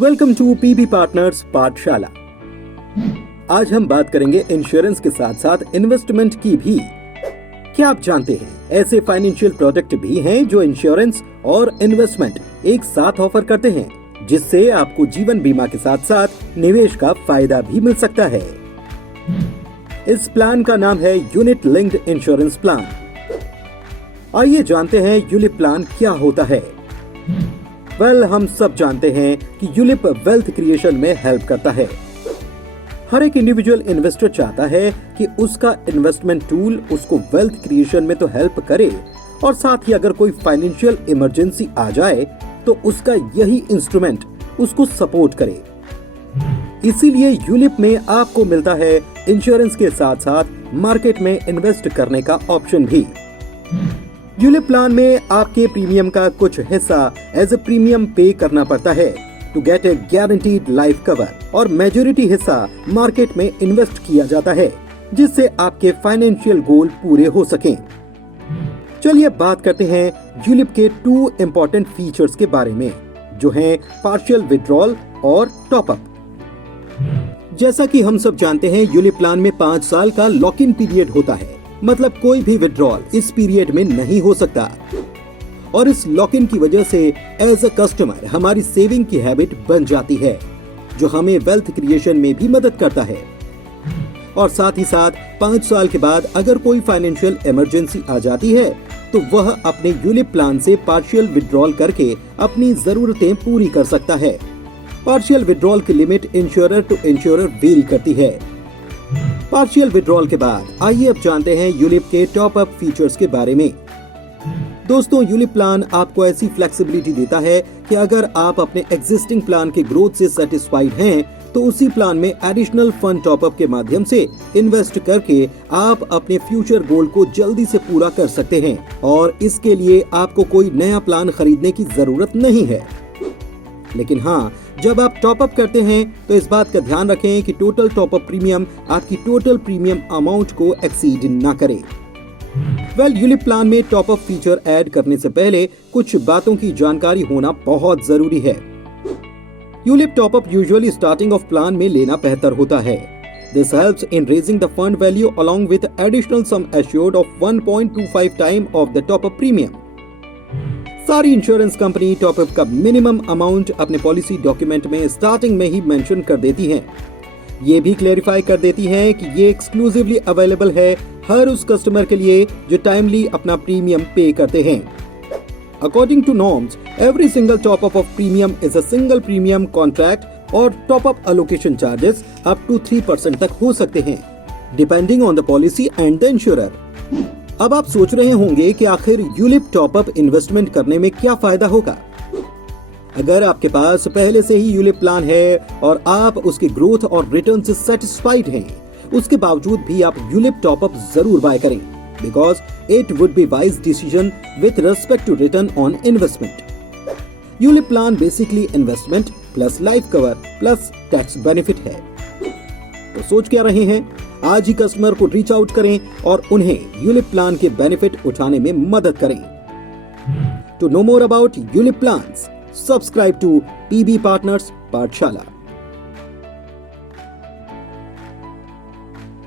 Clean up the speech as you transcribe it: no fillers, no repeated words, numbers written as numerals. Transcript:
Welcome to PB partners पाठशाला। आज हम बात करेंगे इंश्योरेंस के साथ साथ इन्वेस्टमेंट की भी। क्या आप जानते हैं ऐसे फाइनेंशियल प्रोडक्ट भी हैं जो इंश्योरेंस और इन्वेस्टमेंट एक साथ ऑफर करते हैं, जिससे आपको जीवन बीमा के साथ साथ निवेश का फायदा भी मिल सकता है। इस प्लान का नाम है यूनिट लिंक्ड इंश्योरेंस प्लान। आइए जानते हैं यूलिप प्लान क्या होता है। हम सब जानते हैं कि यूलिप वेल्थ क्रिएशन में हेल्प करता है। हर एक इंडिविजुअल इन्वेस्टर चाहता है कि उसका इन्वेस्टमेंट टूल उसको वेल्थ क्रिएशन में तो हेल्प करे और साथ ही अगर कोई फाइनेंशियल इमरजेंसी आ जाए तो उसका यही इंस्ट्रूमेंट उसको सपोर्ट करे। इसीलिए यूलिप में आपको मिलता है इंश्योरेंस के साथ साथ मार्केट में इन्वेस्ट करने का ऑप्शन भी। यूलिप प्लान में आपके प्रीमियम का कुछ हिस्सा एज ए प्रीमियम पे करना पड़ता है to get a guaranteed life cover और मेजॉरिटी हिस्सा मार्केट में इन्वेस्ट किया जाता है, जिससे आपके फाइनेंशियल गोल पूरे हो सकें। चलिए बात करते हैं यूलिप के 2 इम्पोर्टेंट फीचर्स के बारे में, जो हैं पार्शियल विड्रॉल और टॉपअप। जैसा कि हम सब जानते हैं यूलिप प्लान में 5 साल का लॉक इन पीरियड होता है, मतलब कोई भी विड्रॉल इस पीरियड में नहीं हो सकता। और इस लॉक इन की वजह से एज अ कस्टमर हमारी सेविंग की हैबिट बन जाती है, जो हमें वेल्थ क्रिएशन में भी मदद करता है। और साथ ही साथ 5 साल के बाद अगर कोई फाइनेंशियल इमरजेंसी आ जाती है तो वह अपने यूलिप प्लान से पार्शियल विड्रॉल करके अपनी जरूरतें पूरी कर सकता है। पार्शियल विड्रॉल की limit insurer to insurer vary करती है। पार्शियल विड्रॉल के बाद आइए अब जानते हैं यूलिप के टॉप अप फीचर्स के बारे में। दोस्तों, यूलिप प्लान आपको ऐसी फ्लेक्सिबिलिटी देता है कि अगर आप अपने एग्जिस्टिंग प्लान के ग्रोथ से सेटिस्फाइड हैं, तो उसी प्लान में एडिशनल फंड टॉप अप के माध्यम से इन्वेस्ट करके आप अपने फ्यूचर गोल को जल्दी से पूरा कर सकते हैं और इसके लिए आपको कोई नया प्लान खरीदने की जरूरत नहीं है। लेकिन हाँ, जब आप टॉप अप करते हैं तो इस बात का ध्यान रखें कि टोटल टॉप अप प्रीमियम आपकी टोटल प्रीमियम अमाउंट को एक्सीड ना करे। यूलिप प्लान में टॉप अप फीचर ऐड करने से पहले कुछ बातों की जानकारी होना बहुत जरूरी है। ULIP top up usually starting of plan में लेना बेहतर होता है। This helps in raising the fund value along with additional sum assured of 1.25 time of the top up premium. सारी इंश्योरेंस कंपनी टॉपअप का मिनिमम अमाउंट अपने policy document में starting में ही मेंशन कर देती हैं। ये भी क्लेरिफाई कर देती हैं कि ये एक्सक्लूसिवली अवेलेबल है हर उस कस्टमर के लिए जो टाइमली अपना प्रीमियम पे करते हैं। According to norms, every single top up of premium is a single premium contract और top up allocation charges up to 3% तक हो सकते हैं, depending on the policy and the insurer. अब आप सोच रहे होंगे कि आखिर यूलिप टॉप अप इन्वेस्टमेंट करने में क्या फायदा होगा। अगर आपके पास पहले से ही यूलिप प्लान है और आप उसके ग्रोथ और रिटर्न से सेटिस्फाइड हैं, उसके बावजूद भी आप यूलिप टॉप अप जरूर बाय करें, because it would be wise decision with respect to return on investment. ULIP plan basically investment plus life cover plus tax benefit है। तो सोच क्या रहे हैं, आज ही कस्टमर को रीच आउट करें और उन्हें यूलिप प्लान के बेनिफिट उठाने में मदद करें। To know more about ULIP plans, subscribe to PB partners पाठशाला।